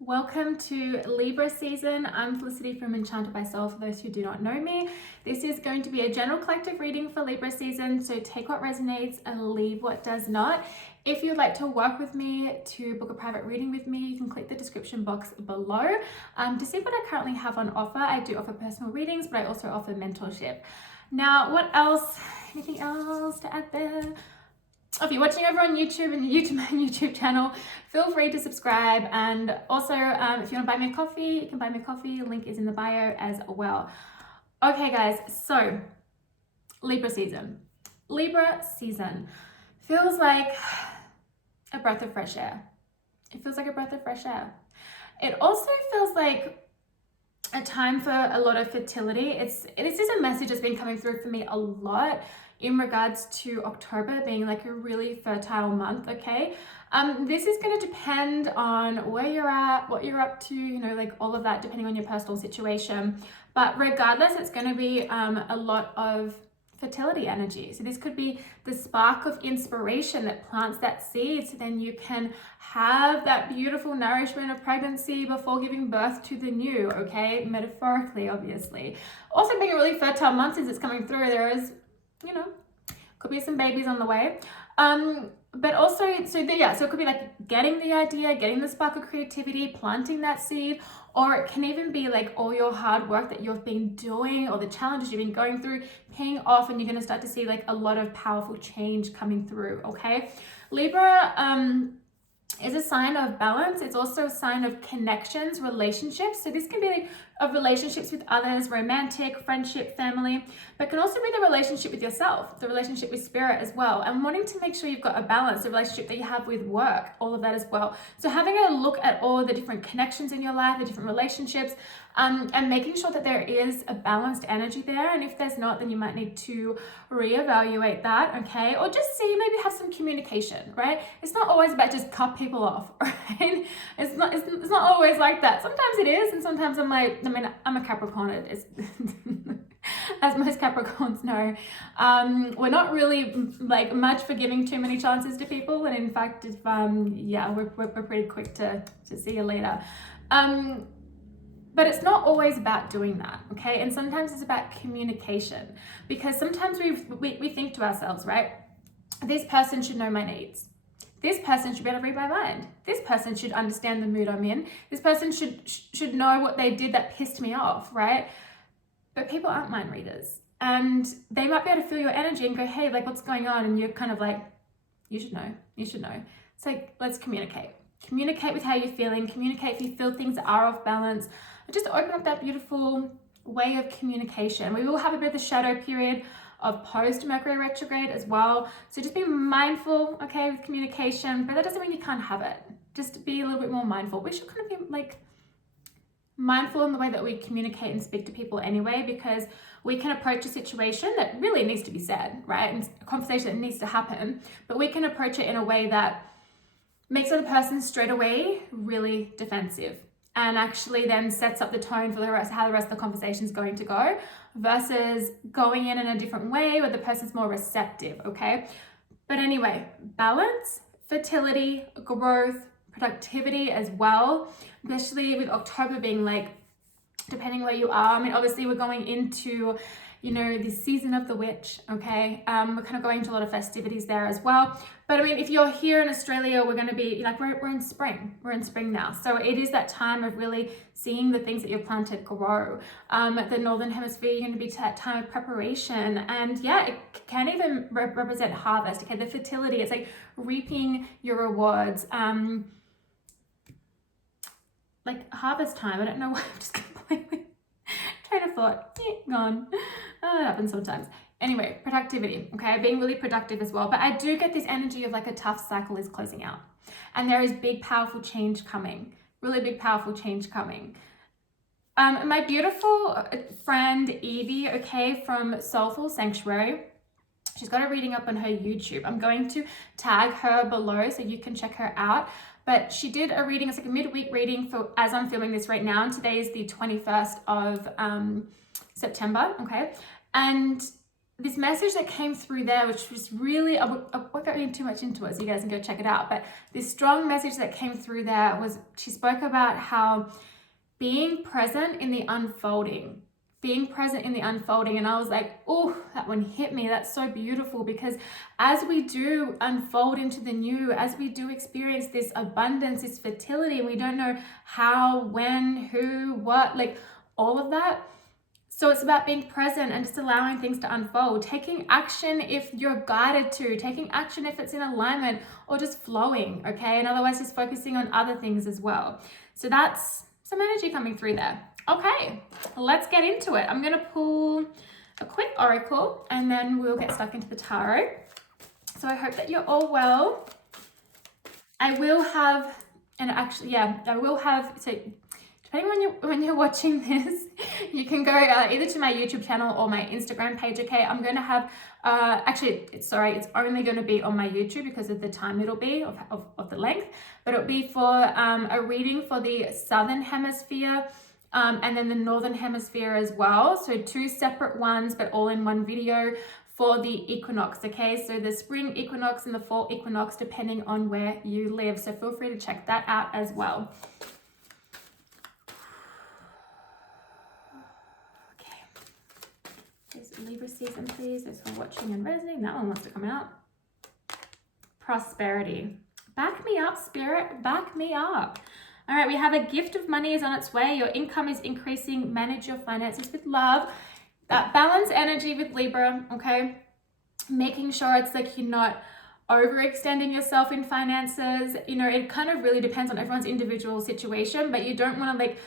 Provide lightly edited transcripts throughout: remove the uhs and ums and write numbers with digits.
Welcome to Libra season. I'm Felicity from Enchanted by Soul for those who do not know me. This is going to be a general collective reading for Libra season, so take what resonates and leave what does not. If you'd like to work with me, to book a private reading with me, you can click the description box below to see what I currently have on offer. I do offer personal readings, but I also offer mentorship. Now, what else? Anything else to add there? If you're watching over on YouTube and my YouTube channel, feel free to subscribe. And also, if you want to buy me a coffee, you can buy me a coffee. Link is in the bio as well. Okay, guys, so Libra season. Libra season feels like a breath of fresh air. It feels like a breath of fresh air. It also feels like a time for a lot of fertility. This is a message that's been coming through for me a lot in regards to October being like a really fertile month, okay? This is going to depend on where you're at, what you're up to, you know, like all of that, depending on your personal situation. But regardless, it's going to be a lot of fertility energy. So this could be the spark of inspiration that plants that seed, so then you can have that beautiful nourishment of pregnancy before giving birth to the new, okay? Metaphorically, obviously. Also being a really fertile month since it's coming through, there is, you know, could be some babies on the way. But also, so it could be like getting the idea, getting the spark of creativity, planting that seed, or it can even be like all your hard work that you've been doing or the challenges you've been going through paying off, and you're going to start to see like a lot of powerful change coming through, okay? Libra is a sign of balance. It's also a sign of connections, relationships. So this can be like of relationships with others, romantic, friendship, family, but can also be the relationship with yourself, the relationship with spirit as well, and wanting to make sure you've got a balance, the relationship that you have with work, all of that as well. So having a look at all the different connections in your life, the different relationships, and making sure that there is a balanced energy there. And if there's not, then you might need to reevaluate that, okay? Or just see, maybe have some communication, right? It's not always about just cut people off, right? It's not always like that. Sometimes it is, and sometimes I'm a Capricorn, it's as most Capricorns know, we're not really like much for giving too many chances to people. And in fact, if we're pretty quick to see you later. But it's not always about doing that, okay? And sometimes it's about communication, because sometimes we think to ourselves, right? This person should know my needs. This person should be able to read my mind. This person should understand the mood I'm in. This person should know what they did that pissed me off, right? But people aren't mind readers, and they might be able to feel your energy and go, hey, like, what's going on? And you're kind of like, you should know. So let's communicate. Communicate with how you're feeling. Communicate if you feel things are off balance. Just open up that beautiful way of communication. We will have a bit of the shadow period of post Mercury retrograde as well. So just be mindful, okay, with communication, but that doesn't mean you can't have it. Just be a little bit more mindful. We should kind of be like mindful in the way that we communicate and speak to people anyway, because we can approach a situation that really needs to be said, right? And a conversation that needs to happen, but we can approach it in a way that makes the other person straight away really defensive, and actually then sets up the tone for how the rest of the conversation is going to go, versus going in a different way where the person's more receptive, okay? But anyway, balance, fertility, growth, productivity as well, especially with October being like, depending where you are. I mean, obviously we're going into, you know, the season of the witch, okay? We're kind of going to a lot of festivities there as well. But I mean, if you're here in Australia, we're going to be like, we're in spring. We're in spring now. So it is that time of really seeing the things that you've planted grow. The Northern Hemisphere, you're going to be to that time of preparation. And yeah, it can even represent harvest, okay? The fertility, it's like reaping your rewards. Like harvest time. I don't know why I'm just completely train of thought, gone. Oh, it happens sometimes. Anyway, productivity, okay? Being really productive as well. But I do get this energy of like a tough cycle is closing out. And there is big, powerful change coming. Really big, powerful change coming. My beautiful friend Evie, okay, from Soulful Sanctuary, she's got a reading up on her YouTube. I'm going to tag her below so you can check her out. But she did a reading, it's like a midweek reading for as I'm filming this right now. And today is the 21st of September, okay? And this message that came through there, which was really, I won't go too much into it, so you guys can go check it out, but this strong message that came through there was, she spoke about how being present in the unfolding, and I was like, oh, that one hit me. That's so beautiful, because as we do unfold into the new, as we do experience this abundance, this fertility, and we don't know how, when, who, what, like all of that. So it's about being present and just allowing things to unfold, taking action if you're guided to, taking action if it's in alignment, or just flowing, okay? And otherwise just focusing on other things as well. So that's some energy coming through there. Okay, let's get into it. I'm gonna pull a quick oracle and then we'll get stuck into the tarot. So I hope that you're all well. I will have, so depending on when you're watching this, you can go either to my YouTube channel or my Instagram page, okay? I'm going to have, it's only going to be on my YouTube because of the time it'll be, of the length, but it'll be for a reading for the Southern Hemisphere and then the Northern Hemisphere as well. So 2 separate ones, but all in one video for the equinox, okay? So the spring equinox and the fall equinox, depending on where you live. So feel free to check that out as well. Libra season, please. Those who are watching and resonating, that one wants to come out. Prosperity. Back me up, spirit. Back me up. All right, we have a gift of money is on its way. Your income is increasing. Manage your finances with love. That balance energy with Libra, okay? Making sure it's like you're not overextending yourself in finances. You know, it kind of really depends on everyone's individual situation, but you don't want to like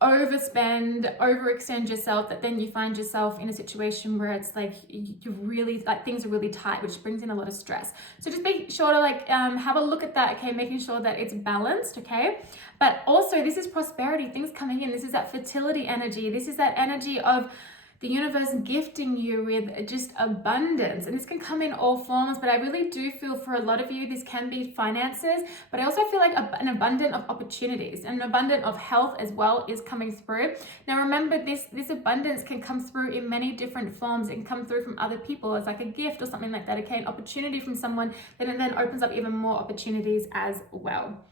overextend yourself, that then you find yourself in a situation where it's like you really, like things are really tight, which brings in a lot of stress. So just make sure to like have a look at that, okay? Making sure that it's balanced, okay? But also this is prosperity, things coming in. This is that fertility energy. This is that energy of the universe gifting you with just abundance. And this can come in all forms, but I really do feel for a lot of you, this can be finances, but I also feel like an abundance of opportunities and an abundance of health as well is coming through. Now remember, this abundance can come through in many different forms. It can come through from other people as like a gift or something like that, okay? An opportunity from someone that it then opens up even more opportunities as well.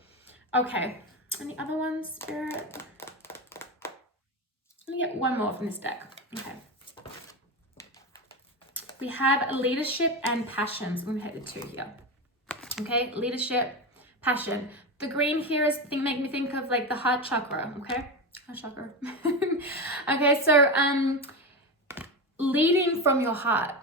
Okay, any other ones, Spirit? Let me get one more from this deck. Okay. We have leadership and passions. I'm going to hit the 2 here. Okay, leadership, passion. The green here is make me think of like the heart chakra. Okay, heart chakra. Okay, so leading from your heart,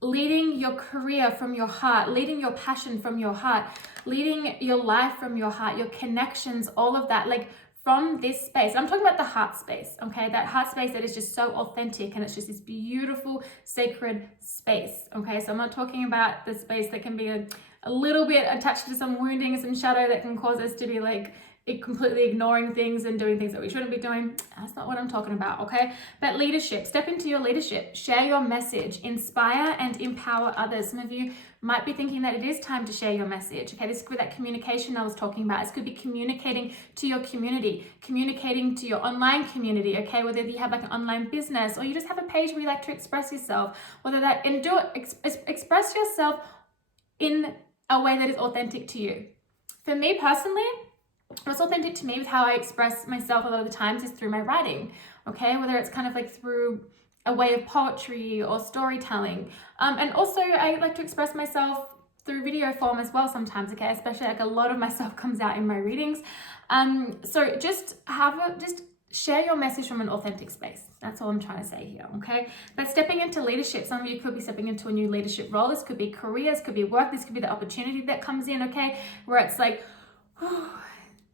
leading your career from your heart, leading your passion from your heart, leading your life from your heart, your connections, all of that, like from this space. I'm talking about the heart space, okay? That heart space that is just so authentic and it's just this beautiful, sacred space, okay? So I'm not talking about the space that can be a little bit attached to some wounding, some shadow that can cause us to be like completely ignoring things and doing things that we shouldn't be doing. That's not what I'm talking about, okay? But leadership, step into your leadership, share your message, inspire and empower others. Some of you might be thinking that it is time to share your message, okay? This could be that communication I was talking about. This could be communicating to your community, communicating to your online community, okay? Whether you have like an online business or you just have a page where you like to express yourself, whether that, and do it, express yourself in a way that is authentic to you. For me personally, what's authentic to me with how I express myself a lot of the times is through my writing, okay? Whether it's kind of like through a way of poetry or storytelling. And also I like to express myself through video form as well sometimes, okay? Especially like a lot of myself comes out in my readings. So just share your message from an authentic space. That's all I'm trying to say here, okay? But stepping into leadership, some of you could be stepping into a new leadership role. This could be careers, could be work, this could be the opportunity that comes in, okay? Where it's like,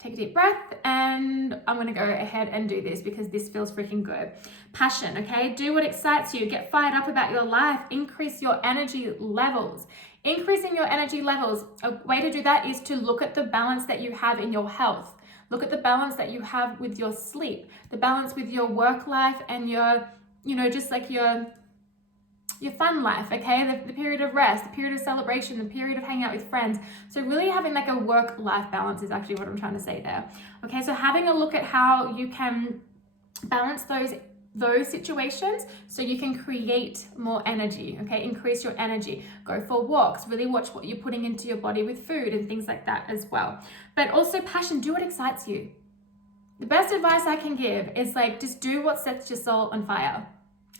take a deep breath and I'm gonna go ahead and do this because this feels freaking good. Passion, okay? Do what excites you. Get fired up about your life. Increase your energy levels. Increasing your energy levels, a way to do that is to look at the balance that you have in your health. Look at the balance that you have with your sleep, the balance with your work life and your, you know, just like your fun life, okay? The period of rest, the period of celebration, the period of hanging out with friends. So really having like a work-life balance is actually what I'm trying to say there. Okay, so having a look at how you can balance those those situations so you can create more energy, okay? Increase your energy. Go for walks. Really watch what you're putting into your body with food and things like that as well. But also passion, do what excites you. The best advice I can give is like, just do what sets your soul on fire.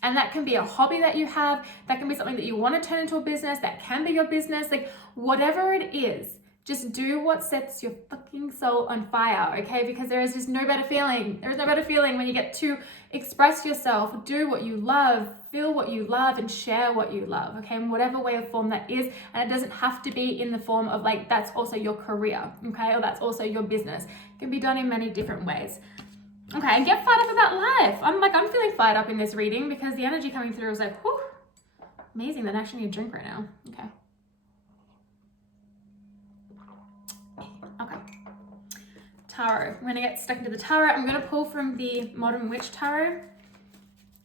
And that can be a hobby that you have. That can be something that you want to turn into a business. That can be your business. Like whatever it is, just do what sets your fucking soul on fire, okay? Because there is just no better feeling. There is no better feeling when you get to express yourself, do what you love, feel what you love, and share what you love, okay? In whatever way or form that is. And it doesn't have to be in the form of like, that's also your career, okay? Or that's also your business. It can be done in many different ways. Okay, and get fired up about life. I'm feeling fired up in this reading because the energy coming through is like, whew, amazing that I actually need a drink right now. Okay, Tarot. We're gonna get stuck into the tarot. I'm gonna pull from the Modern Witch Tarot.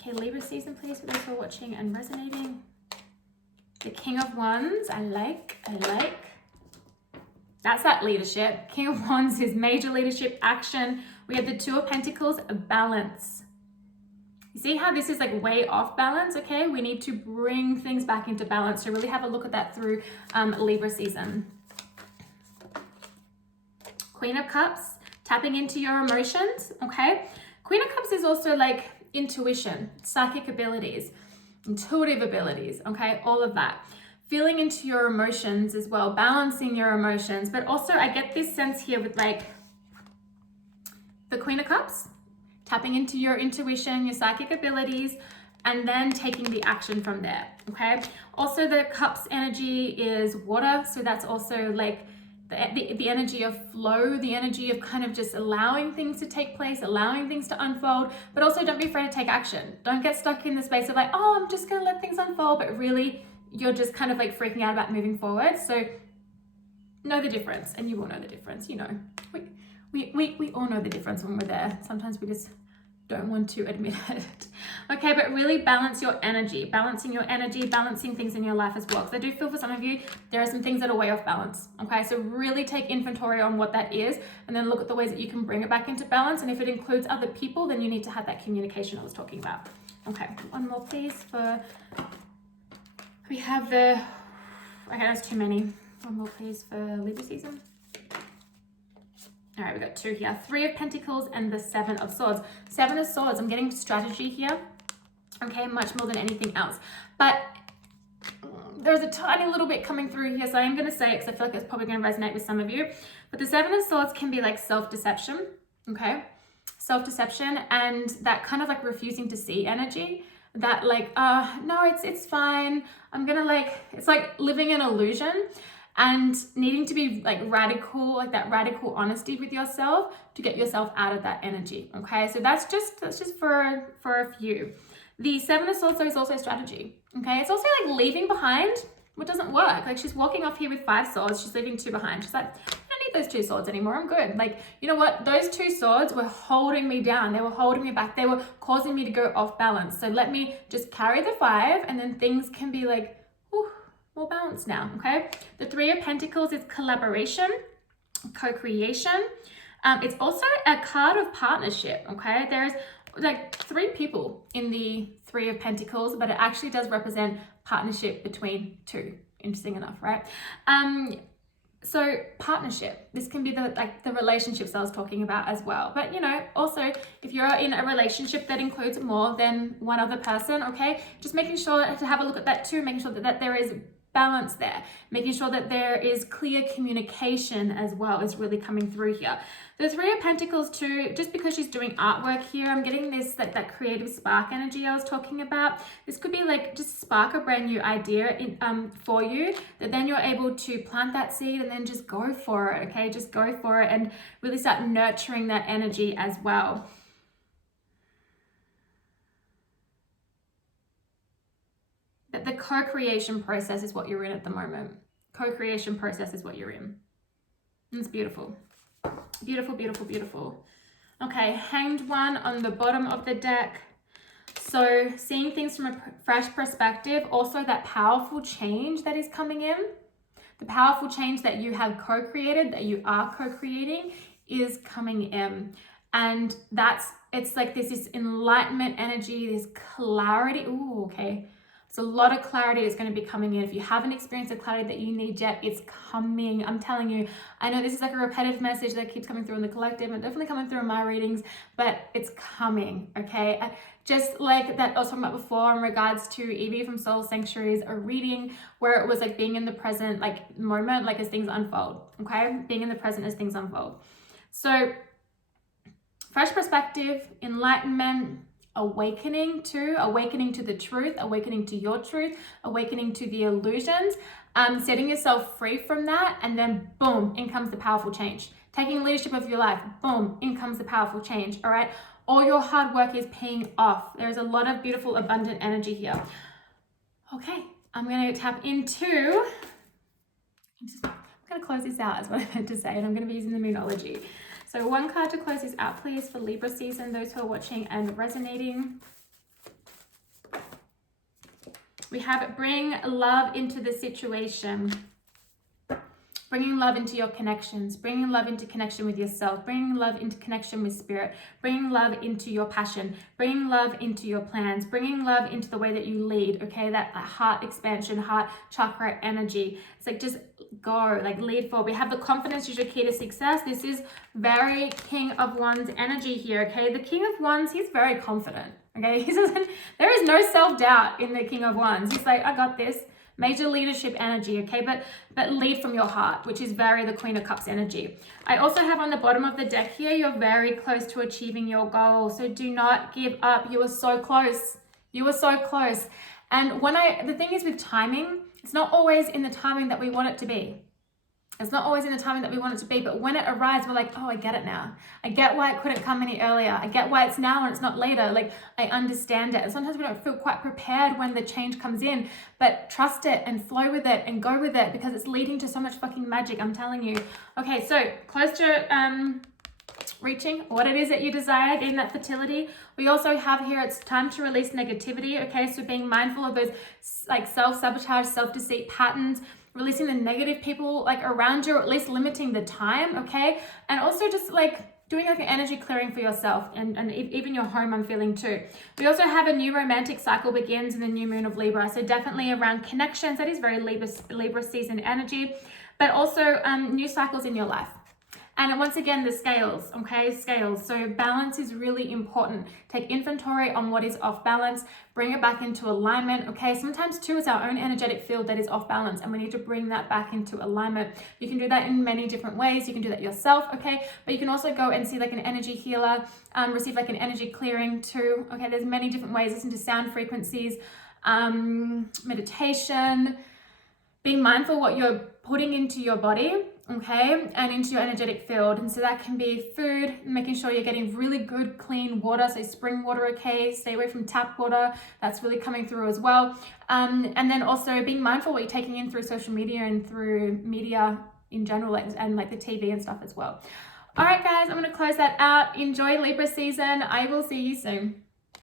Okay, Libra season, please, for those who are watching and resonating. The King of Wands, I like. That's that leadership. King of Wands is major leadership action. We have the Two of Pentacles, balance. You see how this is like way off balance, okay? We need to bring things back into balance. So really have a look at that through Libra season. Queen of Cups, tapping into your emotions, okay? Queen of Cups is also like intuition, psychic abilities, intuitive abilities, okay? All of that. Feeling into your emotions as well, balancing your emotions. But also I get this sense here with like the Queen of Cups, tapping into your intuition, your psychic abilities, and then taking the action from there, okay? Also the Cups energy is water, so that's also like the energy of flow, the energy of kind of just allowing things to take place, allowing things to unfold, but also don't be afraid to take action. Don't get stuck in the space of like, oh, I'm just gonna let things unfold, but really you're just kind of like freaking out about moving forward. So know the difference, and you will know the difference, you know. We all know the difference when we're there. Sometimes we just don't want to admit it. Okay, but really balance your energy, balancing things in your life as well. Because I do feel for some of you, there are some things that are way off balance. Okay, so really take inventory on what that is and then look at the ways that you can bring it back into balance. And if it includes other people, then you need to have that communication I was talking about. Okay, one more please for, we have the, okay, that's too many. One more please for Libra season. All right, we got two here. Three of Pentacles and the Seven of Swords. Seven of Swords, I'm getting strategy here. Okay, much more than anything else. But there's a tiny little bit coming through here, so I am going to say it because I feel like it's probably going to resonate with some of you. But the Seven of Swords can be like self-deception, okay? Self-deception and that kind of like refusing to see energy. That like, no, it's fine. I'm going to like, it's like living an illusion. And needing to be like radical, like that radical honesty with yourself to get yourself out of that energy, okay? So that's just for a few. The Seven of Swords is also strategy, okay? It's also like leaving behind what doesn't work. Like she's walking off here with 5 swords, she's leaving 2 behind. She's like, I don't need those 2 swords anymore, I'm good. Like, you know what? Those 2 swords were holding me down. They were holding me back. They were causing me to go off balance. So let me just carry the 5 and then things can be like, whew, more balanced now, okay? The Three of Pentacles is collaboration, co-creation. It's also a card of partnership, okay? There's like 3 people in the Three of Pentacles, but it actually does represent partnership between 2. Interesting enough, right? So partnership, this can be the relationships I was talking about as well. But you know, also if you're in a relationship that includes more than one other person, okay, just making sure to have a look at that too, making sure that there is balance there, making sure that there is clear communication as well is really coming through here. The Three of Pentacles too, just because she's doing artwork here, I'm getting this that creative spark energy I was talking about. This could be like just spark a brand new idea for you, that then you're able to plant that seed and then just go for it, okay? Just go for it and really start nurturing that energy as well. But the co-creation process is what you're in at the moment. Co-creation process is what you're in. And it's beautiful. Beautiful, beautiful, beautiful. Okay, Hanged One on the bottom of the deck. So seeing things from a fresh perspective, also that powerful change that is coming in, the powerful change that you have co-created, that you are co-creating is coming in. And it's like this enlightenment energy, this clarity. Ooh, okay. So a lot of clarity is going to be coming in. If you haven't experienced the clarity that you need yet, it's coming. I'm telling you. I know this is like a repetitive message that keeps coming through in the collective and definitely coming through in my readings, but it's coming, okay? Just like that I was talking about before in regards to Evie from Soulful Sanctuary's a reading where it was like being in the present, like moment, like as things unfold, okay? Being in the present as things unfold. So fresh perspective, enlightenment, awakening to the truth, awakening to your truth, awakening to the illusions, setting yourself free from that, and then boom, in comes the powerful change. Taking leadership of your life, boom, in comes the powerful change, all right? All your hard work is paying off. There's a lot of beautiful, abundant energy here. Okay, I'm gonna tap into, I'm gonna close this out is what I meant to say, and I'm gonna be using the Moonology. So one card to close this out, please, for Libra season, those who are watching and resonating. We have bring love into the situation. Bringing love into your connections, bringing love into connection with yourself, bringing love into connection with spirit, bringing love into your passion, bringing love into your plans, bringing love into the way that you lead, okay? That heart expansion, heart chakra energy. It's like just go, like lead forward. We have the confidence is your key to success. This is very King of Wands energy here, okay? The King of Wands, he's very confident, okay? There is no self-doubt in the King of Wands. He's like, I got this. Major leadership energy, okay? But lead from your heart, which is very the Queen of Cups energy. I also have on the bottom of the deck here, you're very close to achieving your goal. So do not give up. You are so close. You are so close. And the thing is with timing, it's not always in the timing that we want it to be. It's not always in the timing that we want it to be, but when it arrives, we're like, oh, I get it now. I get why it couldn't come any earlier. I get why it's now and it's not later. Like, I understand it. And sometimes we don't feel quite prepared when the change comes in, but trust it and flow with it and go with it because it's leading to so much fucking magic, I'm telling you. Okay, so close to reaching what it is that you desire, getting that fertility. We also have here, it's time to release negativity, okay? So being mindful of those like self-sabotage, self-deceit patterns, releasing the negative people like around you, or at least limiting the time, okay? And also just like doing like an energy clearing for yourself and even your home, I'm feeling too. We also have a new romantic cycle begins in the new moon of Libra. So definitely around connections, that is very Libra season energy, but also new cycles in your life. And once again, the scales, okay? Scales. So balance is really important. Take inventory on what is off balance, bring it back into alignment, okay? Sometimes too, it's our own energetic field that is off balance and we need to bring that back into alignment. You can do that in many different ways. You can do that yourself, okay? But you can also go and see like an energy healer, receive like an energy clearing too, okay? There's many different ways. Listen to sound frequencies, meditation, being mindful what you're putting into your body, okay, and into your energetic field. And so that can be food, making sure you're getting really good clean water, so spring water, okay, stay away from tap water, that's really coming through as well. And then also being mindful what you're taking in through social media and through media in general, and like the TV and stuff as well. All right guys, I'm going to close that out. Enjoy Libra season. I will see you soon.